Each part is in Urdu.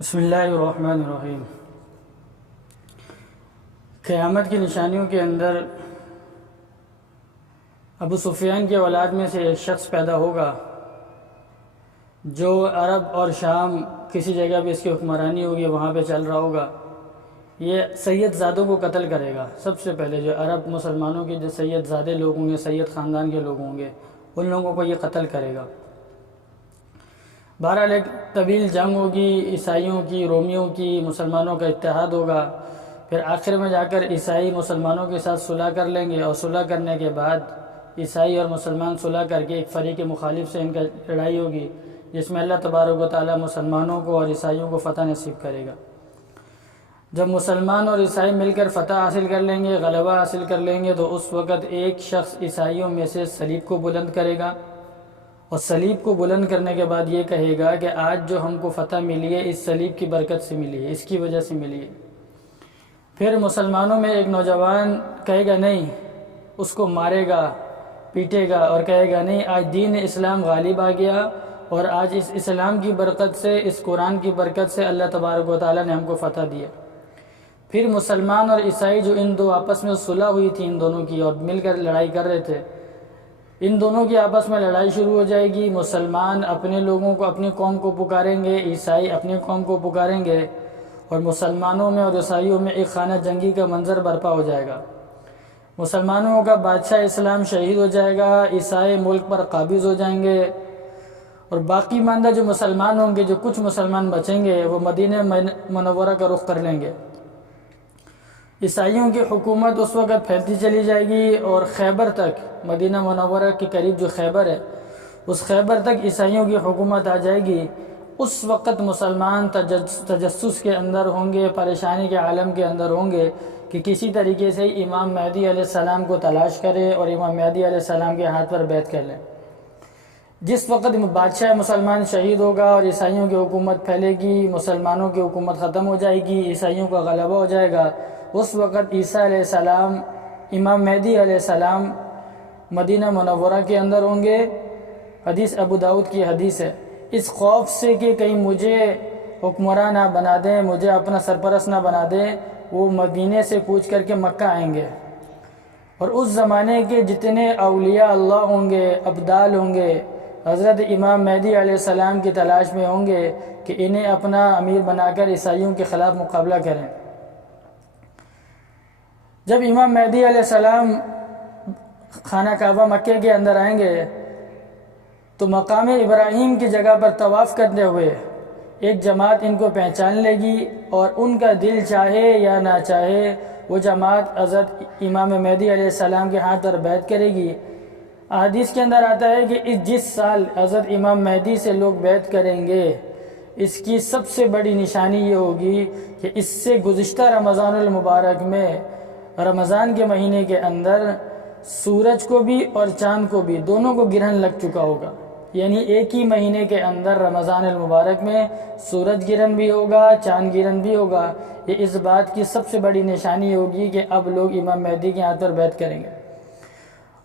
بسم اللہ الرحمن الرحیم۔ قیامت کی نشانیوں کے اندر ابو سفیان کی اولاد میں سے ایک شخص پیدا ہوگا جو عرب اور شام کسی جگہ پہ اس کی حکمرانی ہوگی، وہاں پہ چل رہا ہوگا۔ یہ سید زادوں کو قتل کرے گا۔ سب سے پہلے جو عرب مسلمانوں کے جو سید زادے لوگ ہوں گے، سید خاندان کے لوگ ہوں گے، ان لوگوں کو یہ قتل کرے گا۔ بہرحال ایک طویل جنگ ہوگی، عیسائیوں کی، رومیوں کی، مسلمانوں کا اتحاد ہوگا۔ پھر آخر میں جا کر عیسائی مسلمانوں کے ساتھ صلح کر لیں گے، اور صلح کرنے کے بعد عیسائی اور مسلمان صلح کر کے ایک فریق مخالف سے ان کا لڑائی ہوگی، جس میں اللہ تبارک و تعالیٰ مسلمانوں کو اور عیسائیوں کو فتح نصیب کرے گا۔ جب مسلمان اور عیسائی مل کر فتح حاصل کر لیں گے، غلبہ حاصل کر لیں گے، تو اس وقت ایک شخص عیسائیوں میں سے صلیب کو بلند کرے گا، اور صلیب کو بلند کرنے کے بعد یہ کہے گا کہ آج جو ہم کو فتح ملی ہے اس صلیب کی برکت سے ملی ہے، اس کی وجہ سے ملی ہے۔ پھر مسلمانوں میں ایک نوجوان کہے گا نہیں، اس کو مارے گا، پیٹے گا، اور کہے گا نہیں، آج دین اسلام غالب آ گیا، اور آج اس اسلام کی برکت سے، اس قرآن کی برکت سے اللہ تبارک و تعالیٰ نے ہم کو فتح دیا۔ پھر مسلمان اور عیسائی جو ان دو آپس میں صلح ہوئی تھی ان دونوں کی، اور مل کر لڑائی کر رہے تھے، ان دونوں کی آپس میں لڑائی شروع ہو جائے گی۔ مسلمان اپنے لوگوں کو، اپنی قوم کو پکاریں گے، عیسائی اپنی قوم کو پکاریں گے، اور مسلمانوں میں اور عیسائیوں میں ایک خانہ جنگی کا منظر برپا ہو جائے گا۔ مسلمانوں کا بادشاہ اسلام شہید ہو جائے گا، عیسائی ملک پر قابض ہو جائیں گے، اور باقی ماندہ جو مسلمان ہوں گے، جو کچھ مسلمان بچیں گے، وہ مدینہ منورہ کا رخ کر لیں گے۔ عیسائیوں کی حکومت اس وقت پھیلتی چلی جائے گی، اور خیبر تک، مدینہ منورہ کے قریب جو خیبر ہے، اس خیبر تک عیسائیوں کی حکومت آ جائے گی۔ اس وقت مسلمان تجسس کے اندر ہوں گے، پریشانی کے عالم کے اندر ہوں گے کہ کسی طریقے سے امام مہدی علیہ السلام کو تلاش کرے اور امام مہدی علیہ السلام کے ہاتھ پر بیعت کر لیں۔ جس وقت بادشاہ مسلمان شہید ہوگا اور عیسائیوں کی حکومت پھیلے گی، مسلمانوں کی حکومت ختم ہو جائے گی، عیسائیوں کا غلبہ ہو جائے گا، اس وقت عیسیٰ علیہ السلام، امام مہدی علیہ السلام مدینہ منورہ کے اندر ہوں گے۔ حدیث ابو داؤد کی حدیث ہے، اس خوف سے کہ کہیں مجھے حکمراں نہ بنا دیں، مجھے اپنا سرپرست نہ بنا دیں، وہ مدینے سے کوچ کر کے مکہ آئیں گے، اور اس زمانے کے جتنے اولیاء اللہ ہوں گے، ابدال ہوں گے، حضرت امام مہدی علیہ السلام کی تلاش میں ہوں گے کہ انہیں اپنا امیر بنا کر عیسائیوں کے خلاف مقابلہ کریں۔ جب امام مہدی علیہ السلام خانہ کعبہ مکے کے اندر آئیں گے تو مقام ابراہیم کی جگہ پر طواف کرتے ہوئے ایک جماعت ان کو پہچان لے گی، اور ان کا دل چاہے یا نہ چاہے وہ جماعت حضرت امام مہدی علیہ السلام کے ہاتھ پر بیعت کرے گی۔ حدیث کے اندر آتا ہے کہ جس سال حضرت امام مہدی سے لوگ بیعت کریں گے، اس کی سب سے بڑی نشانی یہ ہوگی کہ اس سے گزشتہ رمضان المبارک میں، رمضان کے مہینے کے اندر، سورج کو بھی اور چاند کو بھی، دونوں کو گرہن لگ چکا ہوگا۔ یعنی ایک ہی مہینے کے اندر رمضان المبارک میں سورج گرہن بھی ہوگا، چاند گرہن بھی ہوگا۔ یہ اس بات کی سب سے بڑی نشانی ہوگی کہ اب لوگ امام مہدی کے ہاتھ پر بیعت کریں گے۔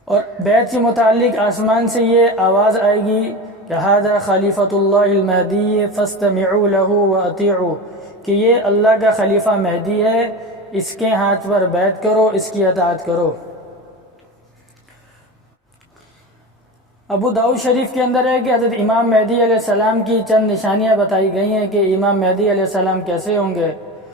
اور بیعت سے متعلق آسمان سے یہ آواز آئے گی کہ ھذا خلیفۃ اللہ المہدی فاستمعوا لہ واطیعوا، کہ یہ اللہ کا خلیفہ مہدی ہے، اس کے ہاتھ پر بیعت کرو، اس کی اطاعت کرو۔ ابو داؤد شریف کے اندر ہے کہ حضرت امام مہدی علیہ السلام کی چند نشانیاں بتائی گئی ہیں کہ امام مہدی علیہ السلام کیسے ہوں گے۔